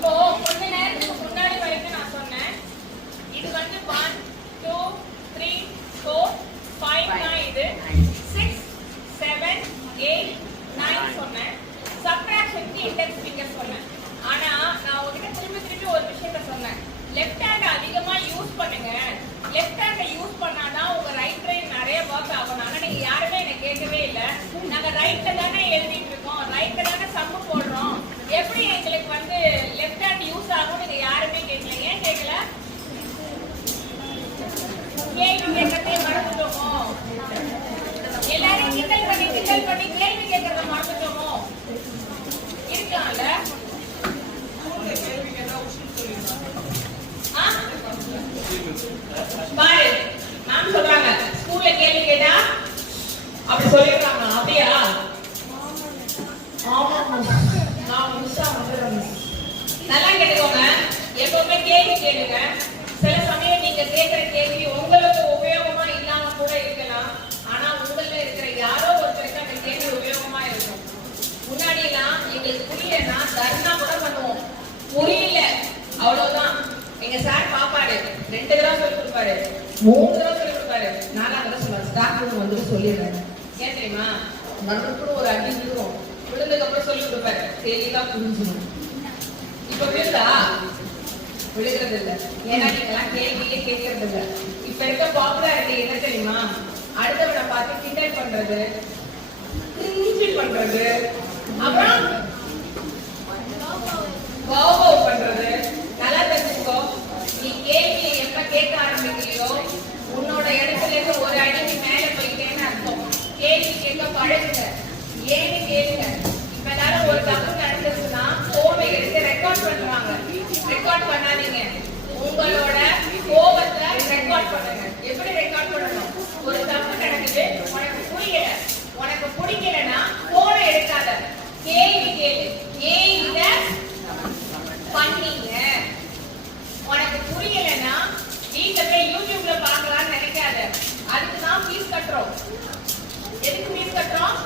இப்போ கொஞ்ச நேரத்துக்கு முன்னாடி வரைக்கும் நான் சொன்னேன் இது வந்து 1 2 3 4 5 தான் இது 6 7 8 9 சொன்னேன். சப்ட்ராக்ஷனுக்கு இண்டெக்ஸ் ஃபிங்கர் சொன்னேன். ஆனா நான் உங்ககிட்ட திருப்பி ஒரு விஷயத்த சொன்னேன். லெஃப்ட் ஹேண்ட் அதிகமா யூஸ் பண்ணுங்க. லெஃப்ட் ஹேண்ட யூஸ் பண்ணாதான் உங்க ரைட் பிரெயின் நிறைய ஒர்க் ஆகும். ஆனா நீங்க யாருமே என்ன கேட்கவே இல்லை. நாங்க ரைட்ல தானே எழுதிட்டு இருக்கோம், ரைட்ல தானே சம்மு போடுறோம், எப்படி எங்களுக்கு வந்து லெஃப்ட் ஹேண்ட் யூஸ் ஆகும் நீங்க யாருமே கேட்கல. ஏன் கேட்கல? கேள்வி கேட்கறதே மறந்துட்டோமோ? எல்லாரும் கிண்டல் பண்ணி கேள்வி கேட்கறத மறந்துட்டோமோ? இருக்கலாம்ல. பாரு மேம் சொல்றாங்க ஸ்கூல்ல கேள்வி கேட்டா அப்படி சொல்லிருக்காங்க. அப்படியா? நான் மிஸ்ஸா வந்துடுறேன். நல்லா கேட்டுக்கோங்க. எப்பவுமே கேள்வி கேளுங்க. சில சமயம் நீங்க கேட்கிற கேள்வி உங்களுக்கு உபயோகமா இல்லாம கூட இருக்கலாம். ஆனா உங்கள்ல இருக்கிற யாரோ ஒருத்தருக்கு அந்த கேள்வி உபயோகமா இருக்கும். முன்னாடி எல்லாம் எங்களுக்கு புரியலன்னா தர்ணா கூட பண்ணுவோம். புரியல அவ்வளவுதான். எங்க சார் பாப்பாரு 2 தடவை சொல்லி கொடுப்பாரு, 3 தடவை சொல்லி கொடுப்பாரு, 4ஆவது தடவை சொல்லுவாரு ஸ்டாஃப் ரூம் வந்து சொல்லிடுறேன். ஏன் தெரியுமா? மறுபடியும் ஒரு அடி விழுவோம். விழுந்ததுக்கு அப்புறம் சொல்லி கொடுப்பாரு, தெளிவா புரிஞ்சுக்கணும். இப்ப விழுதா? விழுகிறது இல்ல. ஏன்னா நீங்க எல்லாம் கேள்வியே கேட்கறது இல்ல. இப்ப இருக்க பாப்புலாரிட்டி என்ன தெரியுமா? அடுத்தவனை பார்த்து கிண்டல் பண்றது, கிரிஞ்சி பண்றது, அப்புறம் வாவ் பண்றது. நல்லா தெரிஞ்சுக்கோ, நீ கேள்வியை எப்ப கேட்க ஆரம்பிக்கிறியோ உன்னோட இடத்துல இருந்து ஒரு அடிக்கு மேல போயிட்டேன்னு அர்த்தம். கேள்வி கேட்க பழகுங்க. ஏன்னு கேளுங்க. இப்ப எல்லாரும் ஒரு தப்பு நடந்துச்சுன்னா போனை எடுத்து ரெக்கார்ட் பண்றாங்க. ரெக்கார்ட் பண்ணாதீங்க. உங்களோட கோபத்தை ரெக்கார்ட் பண்ணுங்க. எப்படி ரெக்கார்ட் பண்ணணும்? ஒரு தப்பு நடக்குது, உனக்கு புரியல, உனக்கு பிடிக்கலன்னா போனை எடுக்காத, கேள்வி கேளு. ஏன் இத பண்ணீங்க? உனக்கு புரியலன்னா வீட்டுல போய் யூடியூப்ல பாக்கலாம்னு நினைக்காத. அதுக்குதான் ஃபீஸ் கட்டுறோம். எதுக்கு ஃபீஸ் கட்டுறோம்?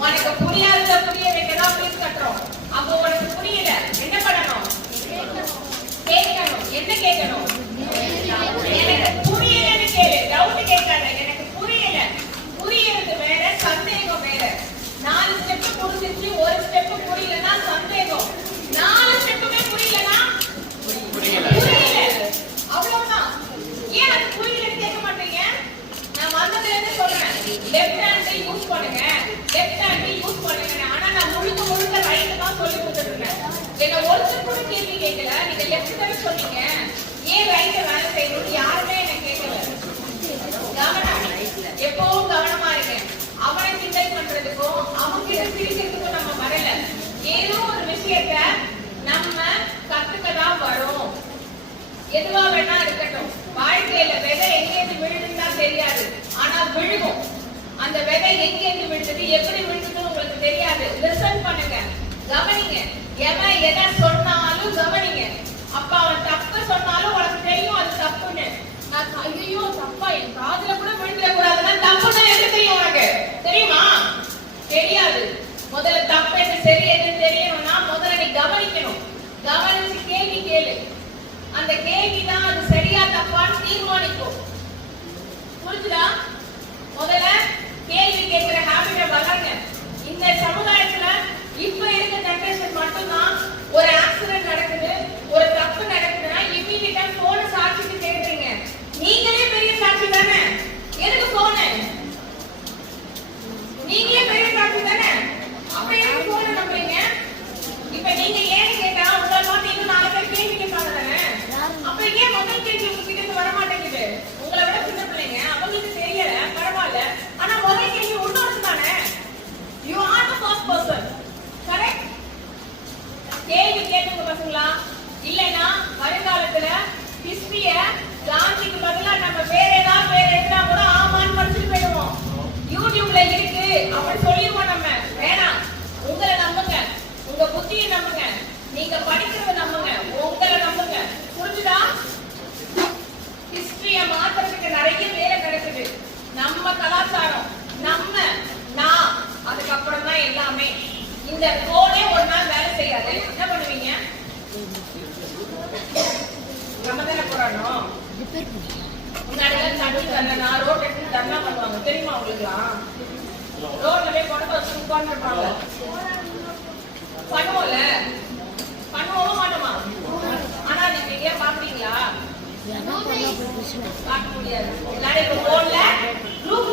உனக்கு புரியாத புரிய வைக்கதான் ஃபீஸ் கட்டுறோம். அப்போ உனக்கு புரியல என்ன பண்ணணும்? கேட்கணும். என்ன கேட்கணும்? எனக்கு புரியலன்னு கேளு. டவுட் கேட்காத. எனக்கு புரியல. புரியறது வேற, சந்தேகம் வேற. 4 ஸ்டெப் புரிஞ்சிச்சு, ஒரு ஸ்டெப் புரியலன்னா சந்தேகம். 4 ஸ்டெப்புமே புரியலன்னா புரியல. அவ்வளவுதான். ஏன் அது புரியலன்னு கேட்க மாட்டீங்க? நான் வந்ததுல இருந்து சொல்றேன், லெஃப்ட் ஹேண்ட் யூஸ் பண்ணுங்க, லெஃப்ட் ஹேண்ட் யூஸ் பண்ணுங்க. ஆனா நான் முழுக்க ரைட் தான் சொல்லி கொடுத்துட்டு இருக்கேன். என்ன ஒருத்தர் கூட கேள்வி கேட்கல. நீங்க லெஃப்ட் தானே சொன்னீங்க, ஏன் ரைட்ட வேலை செய்யணும்னு யாருமே என்ன கேட்கல. கவனம், எப்பவும் கவனமா இருங்க. அவனை கிண்டல் பண்றதுக்கும் அவங்கிட்ட சிரிக்கிறதுக்கும் நம்ம வரல. ஏதோ ஒரு விஷயத்த நம்ம கத்துக்கதான் வரும். எதுவா வேணா இருக்கட்டும். வாழ்க்கையில விதை எங்கேருந்து விழுதுன்னா தெரியாது, ஆனா விழுகும். அந்த விதை எங்கேருந்து விழுது, எப்படி விழுதுன்னு உங்களுக்கு தெரியாது. லிசன் பண்ணுங்க, கவனிங்க. எவன் எதை சொன்னாலும் கவனிங்க. அப்ப அவன் தப்பு சொன்னாலும் உனக்கு தெரியும் அது தப்புன்னு. நான் ஐயோ தப்பா என் காதுல கூட விழுந்துட கூடாதுன்னா தப்புன்னு எது தெரியும் உனக்கு? தெரியுமா? தெரியாது. முதல்ல தப்பு எது சரி எதுன்னு தெரியணும்னா முதல்ல நீ கவனிக்கணும். கவனிச்சு கேள்வி கேளு. அந்த கேள்விதான் அது சரியா தப்பான்னு தீர்மானிக்கும். புரிஞ்சுதா? முதல்ல கேள்வி கேட்கிற ஹாபிட்ட வளருங்க. இந்த சமுதாயத்துல இப்ப இருக்க ஜெனரேஷன் மட்டும்தான் ஒரு ஆக்சிடென்ட் நடக்குது, ஒரு தப்பு நடக்குதுன்னா இம்மீடியட்டா போன சாட்சிக்கு தேடுறீங்க. நீங்களே பெரிய சாட்சி தானே, எதுக்கு போன? நீங்களே பெரிய சாட்சி தானே, அப்ப எதுக்கு போன நம்புறீங்க? இப்ப நீங்க ஏன்னு கேட்டா உங்களை பார்த்து இன்னும் 4 பேர் கேள்வி கேட்பாங்க தானே. அப்ப ஏன் முதல் கேள்வி உங்ககிட்ட இருந்து வர மாட்டேங்குது? உங்களை விட சின்ன பிள்ளைங்க, அவங்களுக்கு தெரியல, பரவாயில்ல. ஆனா முதல் கேள்வி ஒண்ணு தானே. You are the first person. Correct? கேள்வி கேளுங்க பசங்களா. இல்லைன்னா வருங்காலத்துல ஹிஸ்டரிய காந்திக்கு பதிலா நம்ம வேற ஏதாவது பேர் எடுத்தா கூட ஆமான்னு படிச்சுட்டு போயிடுவோம். யூடியூப்ல இருக்கு அப்படி சொல்லிடுவோம். நம்ம வேணாம். உங்களை நம்புங்க, உங்க புத்தியை நம்புங்க, நீங்க படிக்கிறத நம்புங்க, உங்களை நம்புங்க. புரிஞ்சுதா? ஹிஸ்டரிய மாத்துறதுக்கு நிறைய வேலை கிடைக்குது. நம்ம கலாச்சாரம், நம்ம நான், அதுக்கப்புறம் தான் எல்லாமே. இந்த கோலே ஒரு நாள் வேலை செய்யாது. என்ன பண்ணுவீங்க? போராடணும். முன்னாடிலாம் தண்ணி வரலன்னா ரோட் எடுத்து தர்ணா பண்ணுவாங்க, தெரியுமா உங்களுக்குலாம்? ரோட்ல போய் கொண்டு வச்சு உட்காந்துருப்பாங்க. பண்ணுவோம்ல, பண்ணுவோமா மாட்டோமா? ஆனா நீங்க எங்கேயா பாக்குறீங்களா? பார்க்க முடியாது. எல்லாரும் இப்ப போன்ல குரூப்